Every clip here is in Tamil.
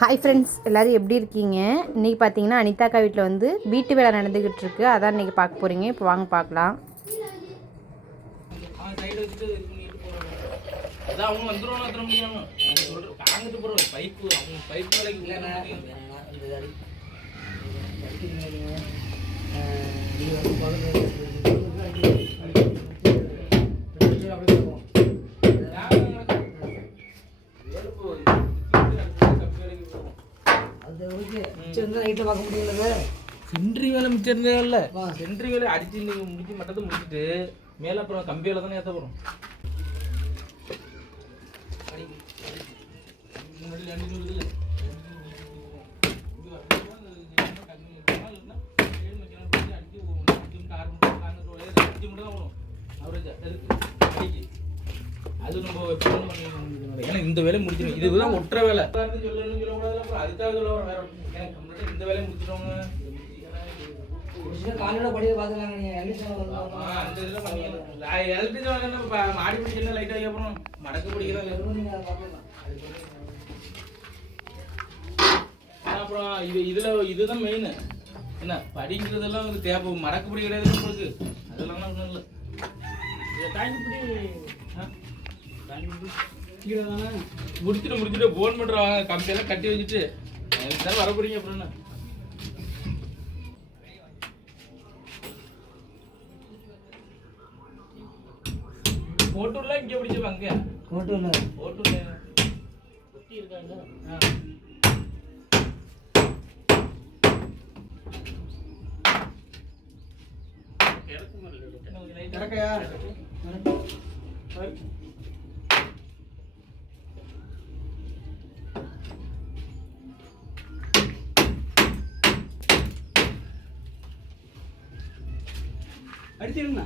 ஹாய் ஃப்ரெண்ட்ஸ் எல்லோரும் எப்படி இருக்கீங்க? இன்றைக்கி பார்த்தீங்கன்னா அனிதாக்கா வீட்டில் வந்து வீட்டு வேலை நடந்துக்கிட்டு இருக்கு. அதான் இன்றைக்கி பார்க்க போகிறீங்க இப்போ வாங்க பார்க்கலாம். அவன் சைடு பைப் வேலைக்கு இல்லைண்ணா சென்ட்ரி வேலை மிச்சம் இருந்தே இல்லை. சென்ட்ரி வேலை அடிச்சு நீங்க முடிச்சு மட்டத்தை முடிச்சுட்டு மேல அப்புறம் கம்பி வேலை தானே ஏற்ற இல்லை அது நம்ம ஏன்னா இந்த வேலையை முடிச்சிடும் இதுதான் ஒற்றை வேலை. சொல்லணும்னு சொல்லக்கூடாது அப்புறம் அதுக்காக சொல்ல வேற. எனக்கு முன்னாடி இந்த வேலையை முடிச்சிட்டவங்க? காலையோட படிக்க பாத்துக்கலாங்க நீங்க ப- மாடி பிடிச்சிருந்தா light ஆகி அப்புறம் மடக்கு பிடிக்கிறதா பாத்துக்கலாம் ஆனா அப்புறம் இது இதுல இதுதான் மெயின் என்ன படிக்கிறதெல்லாம் வந்து தேவை. மடக்கு பிடி கிடையாது உங்களுக்கு அதெல்லாம் ஒன்றும் இல்லை தாண்டி பிடி. பிடி. கீழே தானே? முடிச்சுட்டு முடிச்சுட்டு போன் பண்றாங்க கம்பியெல்லாம் கட்டி வச்சுட்டு எனக்கு தான் வர போறீங்க அப்புறம் என்ன? போட்டூர்லாம் இங்கே பிடிச்சவங்க அங்கே? ஒட்டி இருக்காங்க. ஆ. இறக்கையா? அடிச்சிருங்கண்ணா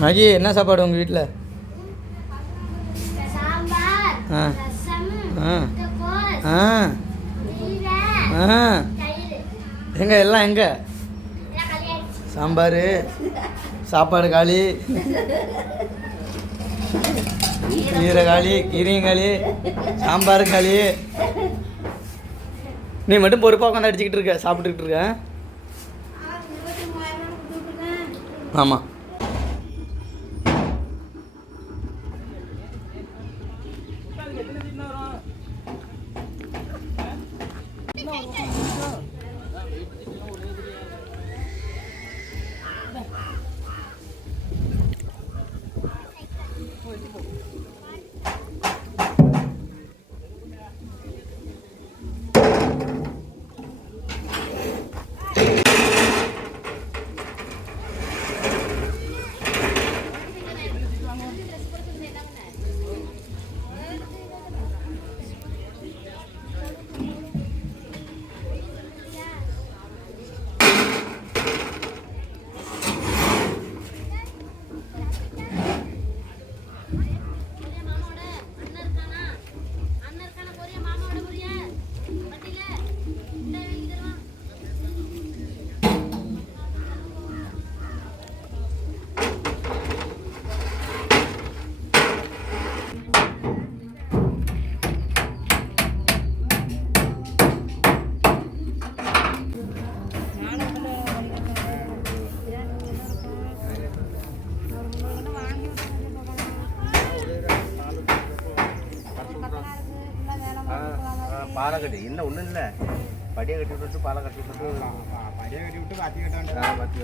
மகி என்ன சாப்பாடு உங்கள் வீட்டில் ஆ. ஆ. ஆ. ஆ. எங்கே எல்லாம் எங்கே? சாம்பார் சாப்பாடு காலி கீரை காலி கீரையும் காலி சாம்பார் காலி. நீ மட்டும் பொறுப்பாக உட்காந்து அடிச்சுக்கிட்டு இருக்க சாப்பிட்டுக்கிட்டு இருக்க ஆமாம் Take it. பாலை கட்டி. இன்னும் ஒன்றும் இல்லை. படியை கட்டி விட்டுட்டு பாலை கட்டி விட்டுட்டு படியை கட்டி விட்டு பாத்தி கட்டாண்டு பாத்தி